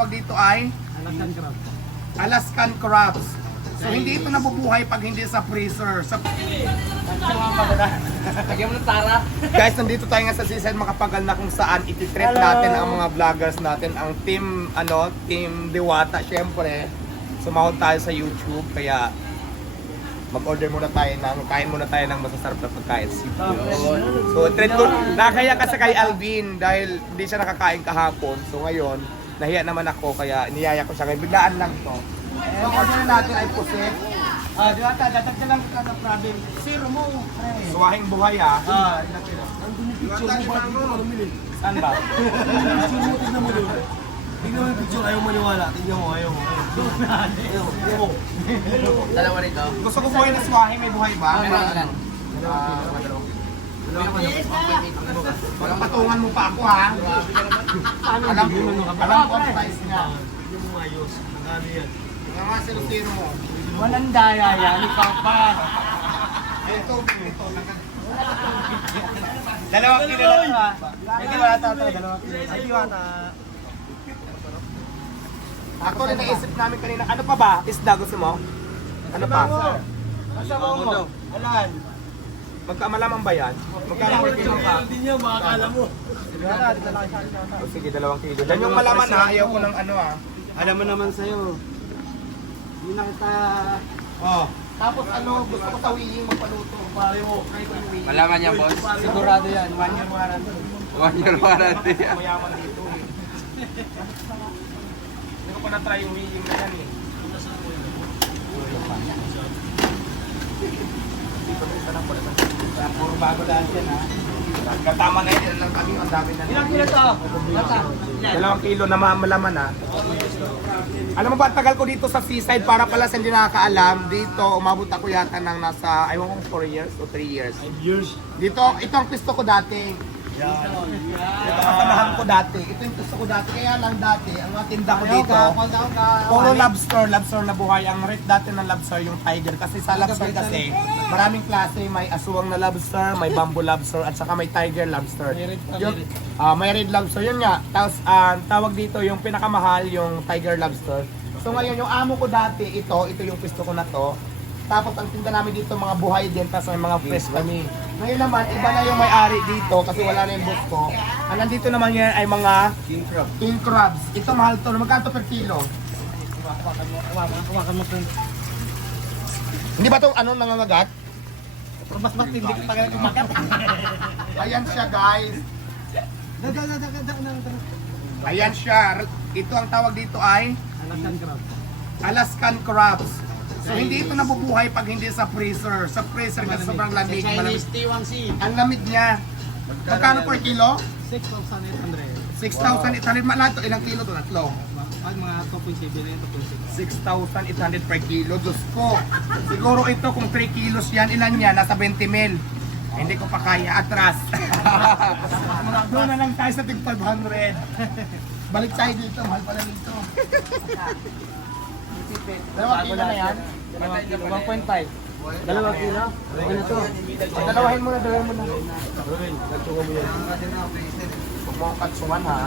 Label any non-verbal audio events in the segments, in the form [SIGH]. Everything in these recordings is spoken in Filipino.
Tawag dito ay Alaskan crab. Alaskan crabs. So hindi ito nabubuhay pag hindi sa freezer. Sa Lagyan mo ng tara. Guys, nandito tayo nga sa season makapagal na kung saan ititreat natin ang mga vloggers natin, ang team, ano, team Diwata, syempre. Sumahod tayo sa YouTube, kaya mag-order muna tayo ng, kain muna tayo ng masasarap na pagkain. Seafood. So, treat ko, nakaya kasi kay Alvin dahil hindi siya nakakain kahapon. So, ngayon, nahiya naman ako, kaya niyaya ko siya. Ngayon, biglaan lang to. So, ang order natin ay pusit. Ah, di ba ta, datag ka lang ka ng problem. Zero mo. Suwahing buhay ah. Ah, ang [LAUGHS] picture mo ba dito lumili? Saan ba? Picture mo tingnan mo dito. Tingnan mo yung picture, ayaw maniwala. Tingnan mo, ayaw mo. Ayaw mo. Dalawa rito. Gusto ko buhay na suwahe, may buhay ba? Meron ilan? Ah, Baka patungan mo pa ako ha. Alam ko, alam ko ang price niya. Hindi mo ayos. Magkano yan? Nga nga sino-sino mo. Walang daya yan. Ikaw pa. Ito, ito. Dalawang kilo lang ha. Hindi wala tata. Dalawang kilo. Ay, di wata. Ako rin naisip namin kanina, ano pa ba? Isda gusto mo? Ano pa? Asa mo mo? Alan. Magkamalamang ba yan? Magkano per kilo ka? Hindi niya makakala mo. O, sige, dalawang kilo. Dan yung malaman ha, ayaw ko ng ano ha. Alam mo naman sa'yo. Hindi na kita... Oh. Tapos ano, gusto ko sa wiying magpaluto. Pare mo, try yung wiying. Malaman niya, boss. Sigurado yan. One year warranty. One year warranty. Mayaman dito eh. Hindi ko pa na-try yung wiying na yan eh. Puro bago lahat yan ha. Katama na yun lang kami, ang dami na. Ilang kilo to? Dalawang kilo na ma- malaman ha. Alam mo ba, ang tagal ko dito sa seaside para pala sa hindi nakakaalam, dito umabot ako yata ng nasa, ayaw kong 4 years o 3 years. Years. Dito, ito ang pisto ko dati. Ito kasamahan ko dati. Ito yung pisto ko dati. Kaya lang dati, ang mga tinda ko dito, puro lobster, lobster na buhay. Ang rate dati ng lobster yung tiger. Kasi sa lobster kasi, maraming klase. May aswang na lobster, may bamboo lobster, at saka may tiger lobster. Yung, ah, may red lobster, yun nga. Tapos, ah, tawag dito, yung pinakamahal, yung tiger lobster. So ngayon, yung amo ko dati, ito, ito yung pisto ko na to. Tapos ang tinda namin dito mga buhay din, tapos may mga fresh kami. Ngayon naman, iba na yung may-ari dito kasi wala na yung boss ko. Ang nandito naman yan ay mga King crab. king crabs. Ito mahal to. Magkano to per kilo? Hawakan mo. Hawakan mo. Hindi ba to ano nangangagat? Pero mas matindi ka tagal kumakat. [LAUGHS] Ayan siya guys. Ayan siya. Ito ang tawag dito ay Alaskan crab. Alaskan crabs. So hindi ito nabubuhay pag hindi sa freezer. Sa freezer kasi sobrang lamig. Malamig. T1C. Ang lamig niya. Magkano per kilo? 6,800. 6,800 man lahat to. Ilang kilo to? Tatlo. Pag mga 2.7 na yun, 2.6. 6,800 per kilo. Diyos ko. Siguro ito kung 3 kilos yan, ilan yan? Nasa 20 mil. Hindi ko pa kaya. Atras. [LAUGHS] Doon na lang tayo sa tig 500. Balik tayo dito. Mahal pala dito. [LAUGHS] Dalawang kilo na yan. Dalawang kilo, 1.5. Dalawang kilo? Okay na to. Dalawahin mo na, dalawahin mo na. Nagtungo mo yan. Huwag mo akong katsuman ha.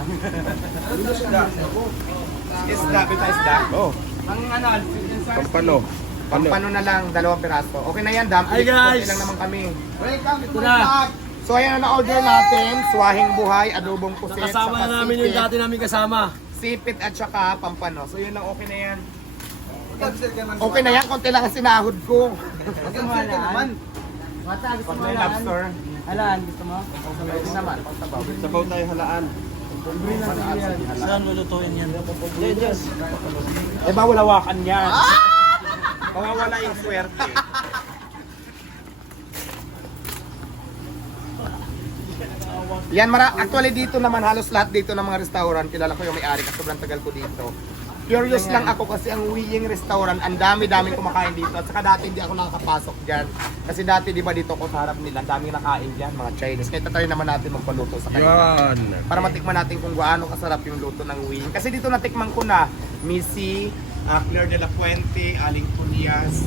Isda, bita isda. Oh, Ang ano, pampano. Paano na lang, dalawang piraso. Okay na yan, dam. Hi, guys! Konti lang naman kami. Welcome to my vlog. So ayan na order natin, swahing buhay, adobong pusit, Nakasama na namin yung dati namin kasama. Sipit at saka pampano. So yun lang, okay na yan. Okay na yan, konti lang ang sinahod ko. Gusto mo alaan? Mata, gusto mo may alaan? lobster, Alaan, gusto mo? pwede naman. Sabaw tayo halaan. Saan mo lutuin yan? Yes. Eh bawal hawakan yan. Mawawala yung swerte. Yan, mara actually dito naman halos lahat dito ng mga restaurant, kilala ko yung may-ari kasi sobrang tagal ko dito. Curious lang ako kasi ang Wiying restaurant, ang dami-daming kumakain dito. At saka dati hindi ako nakakapasok dyan. Kasi dati di ba dito ko sa harap nila, ang daming nakain dyan, mga Chinese. Kaya tatry naman natin magpaluto sa kanila Yan. para matikman natin kung gaano kasarap yung luto ng wing. Kasi dito natikman ko na Missy, uh, Claire de la Fuente, Aling Punias.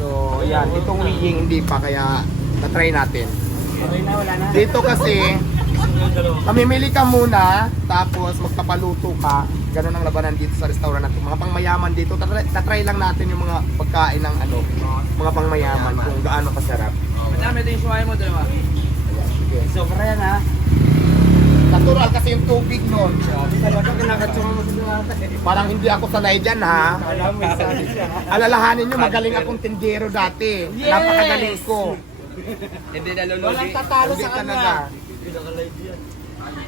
So, yan. Itong wing hindi pa, kaya natry natin. Okay na, wala na. Dito kasi, Mamimili ka muna, tapos magpapaluto ka. Ganun ang labanan dito sa restaurant natin. Mga pangmayaman dito, tatry, tatry lang natin yung mga pagkain ng ano, mga pangmayaman kung gaano kasarap. Madami din yung suway mo, diba? Sobra yan ha. Natural kasi yung tubig nun. Parang hindi ako sanay dyan ha. Alalahanin nyo, magaling akong tindero dati. Napakagaling ko. Hindi nalulugi. Walang tatalo sa talaga. kanya.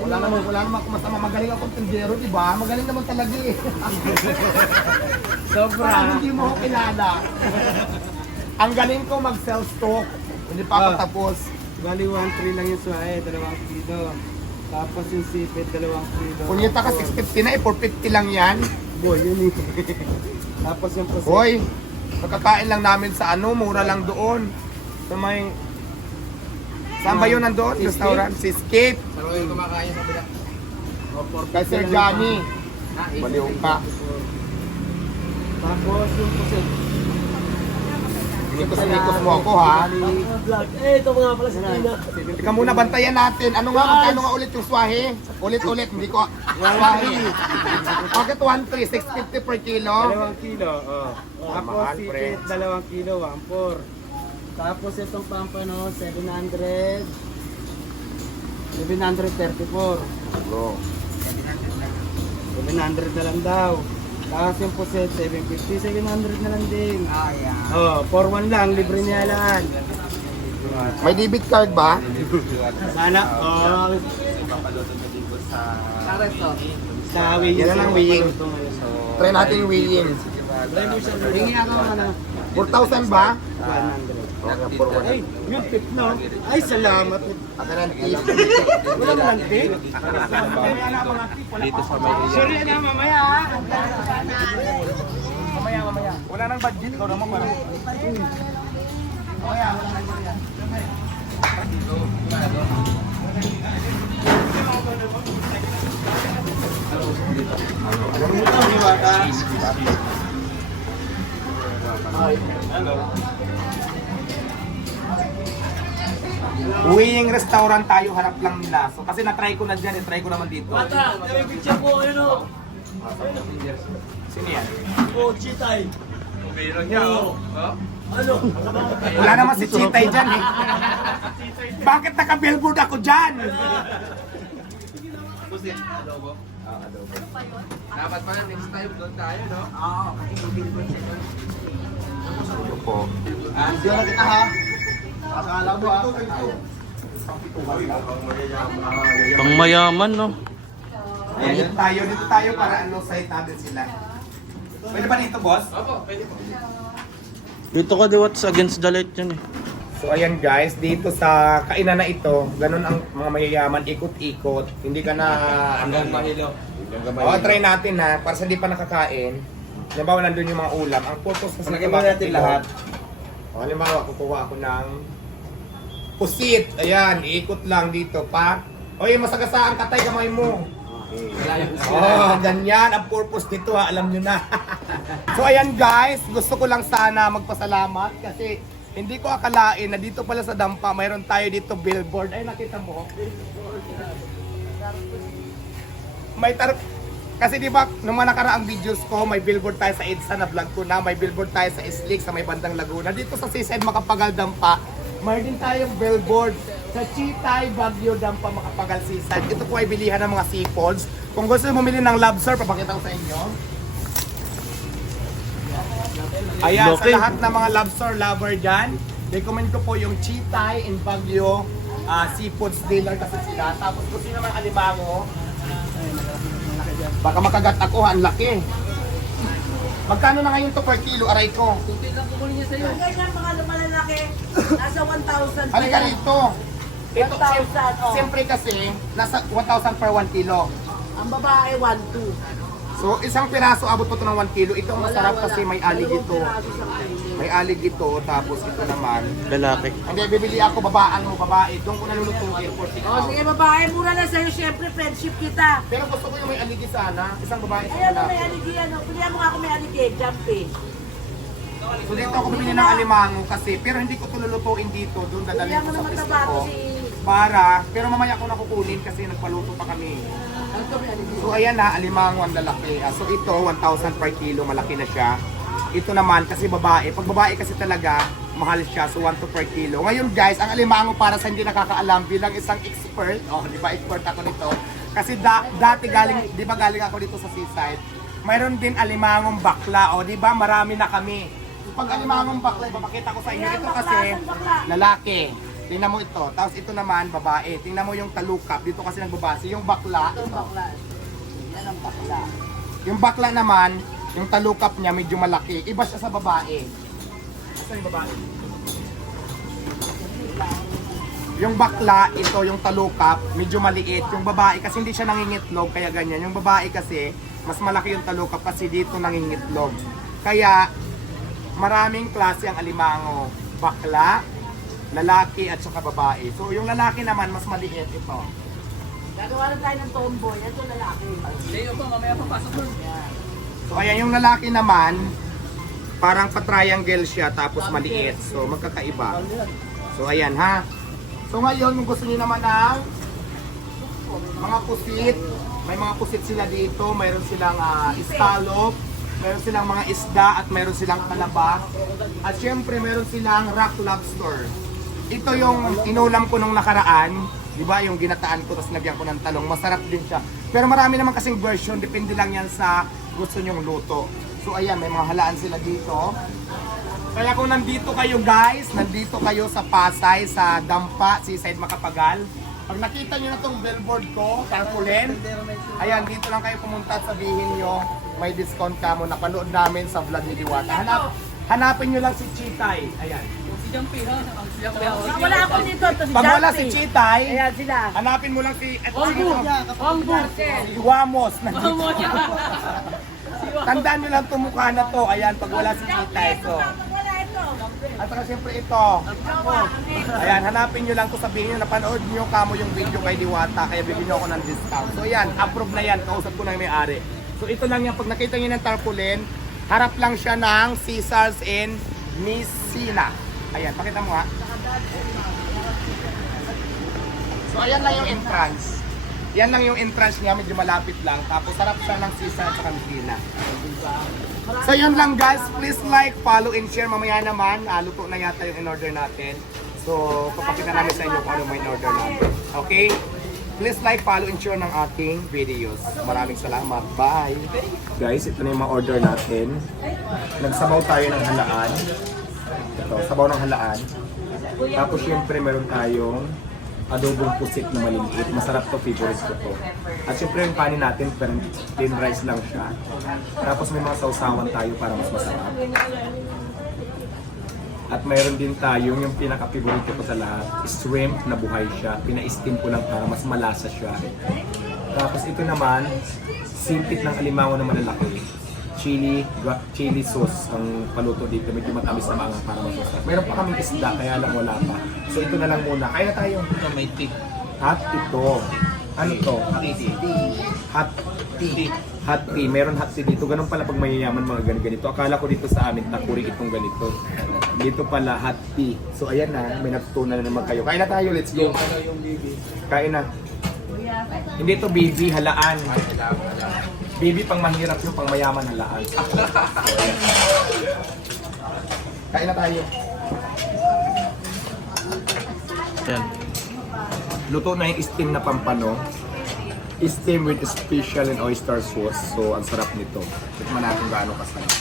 Wala naman, wala naman akong masama. Magaling akong tindero, di ba? Magaling naman talaga eh. [LAUGHS] Sobra. Parang hindi mo ako kilala. Ang galing ko mag-self-stock. Hindi pa ako Ah. tapos. Bali 1-3 lang yung suwae, dalawang kilo. Tapos yung sipit, dalawang kilo. Kunyata ka 650 na eh, 450 lang yan. Boy, yun eh. [LAUGHS] Tapos yung pusit. Hoy, nakakain lang namin sa ano, mura lang doon. Sa may... Saan ba yun nandoon? Restaurant? Si Escape. Sarong yung kumakain sa bila. Kay Sir Johnny. Baliw ka. Tapos yung pusit. Sinikos-sinikos mo ako ha. Eh, ito mga pala sa Tina. Teka muna, bantayan natin. Ano nga, magkano nga ulit yung swahe? Ulit-ulit, hindi ko... Swahe. Bakit 1,300, 650 per kilo? Dalawang kilo, oh. Ah, Tapos sipit, pre. dalawang kilo, 1-4. Tapos itong pampano, 700. 734. Bro. 700 na lang daw. Tapos yung puset, 750, 700 na lang din. Oh, 4-1 lang, libre niya lang. May debit card ba? Sana, oh. Sa Wii. Yan lang, Wii. Try natin yung ano, 4,000 ba? 100. Ay, yung tip no? Ay, salamat. Ako tip. Wala naman tip. Dito sa may Sorry na mamaya ha. Mamaya, mamaya. Wala nang budget ko naman parang. Mamaya, wala nang budget. Uwing restaurant tayo, harap lang nila. So kasi na-try ko na dyan, i-try ko naman dito. Bata, kami picture ko ano. Sino yan? Oh, chitay. Meron niya, oh. Ano? Wala naman si Chitay dyan eh. Bakit naka-billboard ako dyan? Pusit. Adobo. Ah, adobo. Dapat pala next time doon tayo, no? Ito po. Ah, Sila kita ha. Akala mo ha. Pang mayaman, no? Ayan, dito tayo, dito tayo para ano, side natin sila. Pwede ba dito, boss? Opo, pwede po. Dito ka what's against the light yan eh. So ayan guys, dito sa kainan na ito, ganun ang mga mayayaman, ikot-ikot. Hindi ka na... Hanggang mahilo. Oo, try natin ha, para sa hindi pa nakakain. Halimbawa, nandun yung mga ulam. Ang purpose kasi Lagyan mo natin lahat. O, halimbawa, kukuha ako ng pusit. Ayan, iikot lang dito pa. Oy, masagasaan katay kamay mo. Oh, ganyan ang purpose nito ha, alam nyo na. [LAUGHS] so ayan guys, gusto ko lang sana magpasalamat kasi hindi ko akalain na dito pala sa Dampa, mayroon tayo dito billboard. Ay, nakita mo? May tar... Kasi di ba, nung mga nakaraang videos ko, may billboard tayo sa EDSA na vlog ko na, may billboard tayo sa Islik sa may bandang Laguna. Dito sa Seaside Makapagal Dampa, mayroon din tayong billboard sa Chitay Baguio Dampa Makapagal Seaside. Ito po ay bilihan ng mga seafoods. Kung gusto mo bumili ng lobster, papakita ko sa inyo. Ayan, sa lahat ng mga lobster lover dyan, recommend ko po yung Chitay in Baguio ah, Seafoods Dealer kasi sila. Tapos kung sino man alimango, baka makagat ako, ang laki. Magkano na ngayon to per kilo, aray ko? Ang ganyan mga lumalalaki, nasa 1,000 pa Halika rito. Ito, 1,000, oh. siyempre kasi, nasa 1,000 per 1 kilo. Ang babae, 1,200. So, isang piraso abot po ito ng 1 kilo. Ito ang masarap Wala, kasi may alig ito. sa. May alig ito, tapos ito naman. Lalaki. Hindi, bibili ako babaan mo, babae. Doon ko nalulutuin for take O out. sige babae, mura na sa'yo. Siyempre, friendship kita. Pero gusto ko yung may aligi sana. Isang babae, isang Ayan o, may lalaki. aligi yan. o. Pilihan mo nga kung may aligi. Jump eh. So dito ako bumili ng alimango kasi, pero hindi ko ito lulutuin dito. Doon dadalhin ko sa naman pwesto tabato ko. si Para, pero mamaya ko na kukunin kasi nagpaluto pa kami. So ayan na, alimango ang lalaki. Ah, so ito, 1,000 per kilo, malaki na siya. Ito naman, kasi babae. Pag babae kasi talaga, mahal siya. So 1 to per kilo. Ngayon guys, ang alimango para sa hindi nakakaalam bilang isang expert. Oh, di ba expert ako nito? Kasi da- dati galing, di ba galing ako dito sa seaside. Mayroon din alimangong bakla. O, di ba marami na kami. Pag alimangong bakla, ipapakita ko sa inyo. Ito kasi, lalaki. Tingnan mo ito. Tapos ito naman, babae. Tingnan mo yung talukap. Dito kasi nagbabase. Yung bakla, Ito bakla. Yan ang bakla. yung bakla naman, yung talukap niya medyo malaki. Iba siya sa babae. Ito yung babae. Yung bakla, ito yung talukap, medyo maliit. Yung babae kasi hindi siya nangingitlog, kaya ganyan. Yung babae kasi, mas malaki yung talukap kasi dito nangingitlog. Kaya, maraming klase ang alimango. Bakla, lalaki at saka babae. So yung lalaki naman mas maliit ito. Gagawa na tayo ng tomboy. Ito lalaki. So ayan yung lalaki naman, parang pa-triangle siya tapos maliit. So magkakaiba. So ayan ha. So ngayon kung gusto niyo naman ng mga pusit, may mga pusit sila dito, mayroon silang uh, scallop, mayroon silang mga isda at mayroon silang kalaba. At syempre mayroon silang rock lobster. Ito yung inulam ko nung nakaraan, di ba? Yung ginataan ko tapos lagyan ko ng talong. Masarap din siya. Pero marami naman kasing version, depende lang yan sa gusto nyong luto. So ayan, may mga halaan sila dito. Kaya kung nandito kayo guys, nandito kayo sa Pasay, sa Dampa, Seaside Makapagal, pag nakita nyo na tong billboard ko, tarpaulin, ayan, dito lang kayo pumunta at sabihin nyo, may discount ka mo, napanood namin sa vlog ni Diwata. Hanap, hanapin nyo lang si Chitay. Ayan. Pag wala ako dito, ito si Pag wala si. Chitay, Ayan sila. hanapin mo lang si... Eto, Si Wamos. [LAUGHS] Tandaan nyo lang itong mukha na to. Ayan, pag wala si Chitay. So. At saka siyempre ito. Ayan, hanapin nyo lang to sabihin nyo, napanood nyo kamo yung video kay Diwata, kaya bibigyan ako ng discount. So ayan, approve na yan, kausap ko na yung may-ari. So ito lang yan, pag nakita nyo ng tarpaulin, harap lang siya ng Caesars in Messina. Ayan, pakita mo ha. So ayan lang yung entrance. Yan lang yung entrance niya, medyo malapit lang. Tapos harap siya ng Caesar at Messina. So yun lang guys, please like, follow, and share. Mamaya naman, ah, luto na yata yung in-order natin. So, papakita namin sa inyo kung ano may in-order natin. Okay? Please like, follow, and share ng ating videos. Maraming salamat. Bye! Guys, ito na yung mga order natin. Nagsabaw tayo ng halaan. Ito, sabaw ng halaan. Tapos syempre meron tayong adobong pusit na maliliit. Masarap to, favorite ko to. At syempre yung kanin natin, plain rice lang siya. Tapos may mga sausawan tayo para mas masarap. At mayroon din tayo yung pinaka-favorite ko sa lahat, shrimp na buhay siya. Pina-steam ko lang para mas malasa siya. Tapos ito naman, simpit ng alimango na malalaki. Chili, chili sauce ang paluto dito. Medyo matamis na maangang para mas masarap. Meron pa kaming isda, kaya lang wala pa. So ito na lang muna. Kaya tayo. Ito may tick. Hot ito. Ano to? Hot tea. Hot tea. Meron hot tea dito. Ganun pala pag mayayaman mga ganito. ganito. Akala ko dito sa amin, takuri itong ganito. Dito pala hot tea. So ayan na, may natutunan na naman kayo. Kain na tayo, let's go. Kain na. Hindi to baby, halaan. Baby pang mahirap yung pang mayaman halaan. Kain na tayo. Yan. Luto na yung steam na pampano. Steam with special and oyster sauce. So, ang sarap nito. Tikman natin gaano kasarap.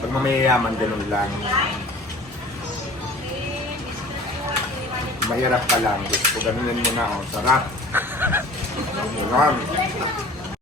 Pag mamayayaman, ganun lang. Mahirap pa lang. Gusto ganunin mo na, oh. Sarap. Sarap.